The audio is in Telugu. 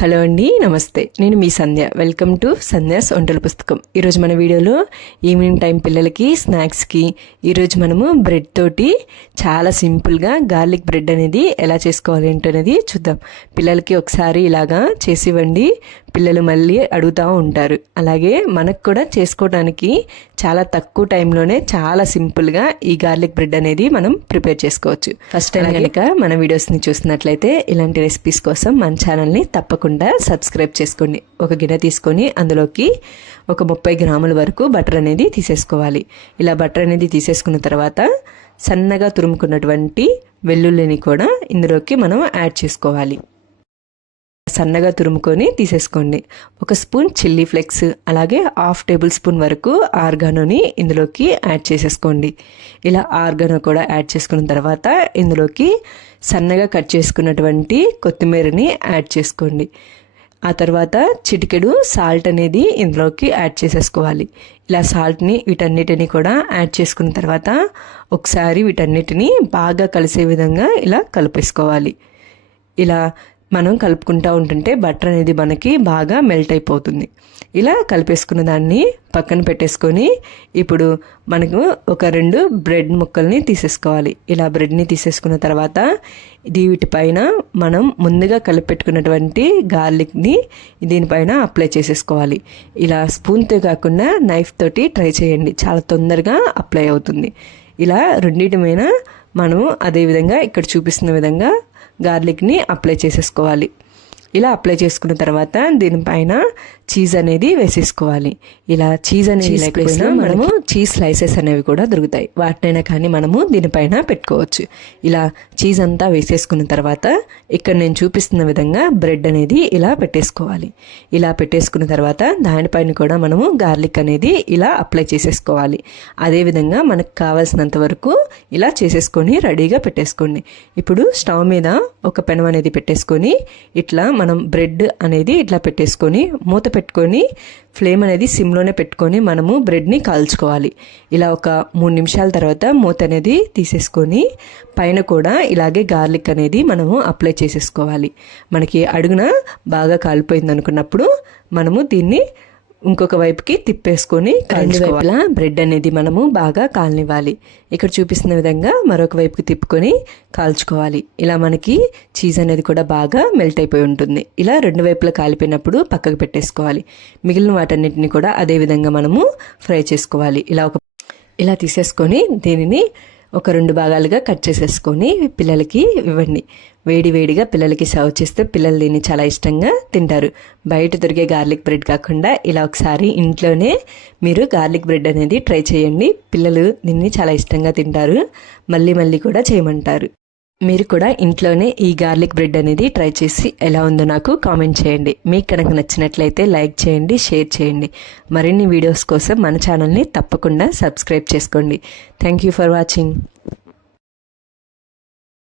హలో అండి, నమస్తే. నేను మీ సంధ్య. వెల్కమ్ టు సంధ్యాస్ వంటల పుస్తకం. ఈరోజు మన వీడియోలో ఈవినింగ్ టైం పిల్లలకి స్నాక్స్కి ఈరోజు మనము బ్రెడ్ తోటి చాలా సింపుల్గా గార్లిక్ బ్రెడ్ అనేది ఎలా చేసుకోవాలి ఏంటనేది చూద్దాం. పిల్లలకి ఒకసారి ఇలాగా చేసి ఇవ్వండి, పిల్లలు మళ్ళీ అడుగుతూ ఉంటారు. అలాగే మనకు కూడా చేసుకోవడానికి చాలా తక్కువ టైంలోనే చాలా సింపుల్గా ఈ గార్లిక్ బ్రెడ్ అనేది మనం ప్రిపేర్ చేసుకోవచ్చు. ఫస్ట్ టైం కనుక మన వీడియోస్ని చూసినట్లయితే ఇలాంటి రెసిపీస్ కోసం మన ఛానల్ని తప్పకుండా సబ్స్క్రైబ్ చేసుకోండి. ఒక గిన్నె తీసుకొని అందులోకి ఒక 30 గ్రాముల వరకు బటర్ అనేది తీసేసుకోవాలి. ఇలా బటర్ అనేది తీసేసుకున్న తర్వాత సన్నగా తురుముకున్నటువంటి వెల్లుల్లిని కూడా ఇందులోకి మనం యాడ్ చేసుకోవాలి. సన్నగా తురుముకొని తీసేసుకోండి. 1 స్పూన్ చిల్లీ ఫ్లేక్స్, అలాగే 1/2 టేబుల్ స్పూన్ వరకు ఆర్గానోని ఇందులోకి యాడ్ చేసేసుకోండి. ఇలా ఆర్గానో కూడా యాడ్ చేసుకున్న తర్వాత ఇందులోకి సన్నగా కట్ చేసుకున్నటువంటి కొత్తిమీరని యాడ్ చేసుకోండి. ఆ తర్వాత చిటికెడు సాల్ట్ అనేది ఇందులోకి యాడ్ చేసేసుకోవాలి. ఇలా సాల్ట్ని వీటన్నిటిని కూడా యాడ్ చేసుకున్న తర్వాత ఒకసారి వీటన్నిటిని బాగా కలిసే విధంగా ఇలా కలిపేసుకోవాలి. ఇలా మనం కలుపుకుంటూ ఉంటుంటే బటర్ అనేది మనకి బాగా మెల్ట్ అయిపోతుంది. ఇలా కలిపేసుకున్న దాన్ని పక్కన పెట్టేసుకొని ఇప్పుడు మనకు ఒక 2 బ్రెడ్ ముక్కల్ని తీసేసుకోవాలి. ఇలా బ్రెడ్ని తీసేసుకున్న తర్వాత వీటిపైన మనం ముందుగా కలిపెట్టుకున్నటువంటి గార్లిక్ని దీనిపైన అప్లై చేసేసుకోవాలి. ఇలా స్పూన్తో కాకుండా నైఫ్ తోటి ట్రై చేయండి, చాలా తొందరగా అప్లై అవుతుంది. ఇలా రెండింటి మీద మనం అదేవిధంగా ఇక్కడ చూపిస్తున్న విధంగా గార్లిక్ని అప్లై చేసేసుకోవాలి. ఇలా అప్లై చేసుకున్న తర్వాత దీనిపైన చీజ్ అనేది వేసేసుకోవాలి. ఇలా చీజ్ అనేది లేకపోయినా మనము చీజ్ స్లైసెస్ అనేవి కూడా దొరుకుతాయి, వాటినైనా కానీ మనము దీనిపైన పెట్టుకోవచ్చు. ఇలా చీజ్ అంతా వేసేసుకున్న తర్వాత ఇక్కడ నేను చూపిస్తున్న విధంగా బ్రెడ్ అనేది ఇలా పెట్టేసుకోవాలి. ఇలా పెట్టేసుకున్న తర్వాత దానిపైన కూడా మనము గార్లిక్ అనేది ఇలా అప్లై చేసేసుకోవాలి. అదేవిధంగా మనకు కావాల్సినంత వరకు ఇలా చేసేసుకొని రెడీగా పెట్టేసుకోండి. ఇప్పుడు స్టవ్ మీద ఒక పెనం అనేది పెట్టేసుకొని ఇట్లా మనం బ్రెడ్ అనేది ఇట్లా పెట్టేసుకొని మూత పెట్టుకొని ఫ్లేమ్ అనేది సిమ్లోనే పెట్టుకొని మనము బ్రెడ్ని కాల్చుకోవాలి. ఇలా ఒక 3 నిమిషాల తర్వాత మూత అనేది తీసేసుకొని పైన కూడా ఇలాగే గార్లిక్ అనేది మనము అప్లై చేసేసుకోవాలి. మనకి అడుగున బాగా కాలిపోయింది అనుకున్నప్పుడు మనము దీన్ని ఇంకొక వైపుకి తిప్పేసుకొని కాల్చుకోవాలి. బ్రెడ్ అనేది మనము బాగా కాలనివ్వాలి. ఇక్కడ చూపిస్తున్న విధంగా మరొక వైపుకి తిప్పుకొని కాల్చుకోవాలి. ఇలా మనకి చీజ్ అనేది కూడా బాగా మెల్ట్ అయిపోయి ఉంటుంది. ఇలా 2 వైపులా కాలిపోయినప్పుడు పక్కకు పెట్టేసుకోవాలి. మిగిలిన వాటన్నిటిని కూడా అదే విధంగా మనము ఫ్రై చేసుకోవాలి. ఇలా తీసేసుకొని దీనిని ఒక 2 భాగాలుగా కట్ చేసేసుకొని పిల్లలకి ఇవ్వండి. వేడిగా పిల్లలకి సర్వ్ చేస్తే పిల్లలు దీన్ని చాలా ఇష్టంగా తింటారు. బయట దొరికే గార్లిక్ బ్రెడ్ కాకుండా ఇలా ఒకసారి ఇంట్లోనే మీరు గార్లిక్ బ్రెడ్ అనేది ట్రై చేయండి. పిల్లలు దీన్ని చాలా ఇష్టంగా తింటారు, మళ్ళీ కూడా చేయమంటారు. మీరు కూడా ఇంట్లోనే ఈ గార్లిక్ బ్రెడ్ అనేది ట్రై చేసి ఎలా ఉందో నాకు కామెంట్ చేయండి. మీకు కనుక నచ్చినట్లయితే లైక్ చేయండి, షేర్ చేయండి. మరిన్ని వీడియోస్ కోసం మన ఛానల్ని తప్పకుండా సబ్స్క్రైబ్ చేసుకోండి. Thank you for watching.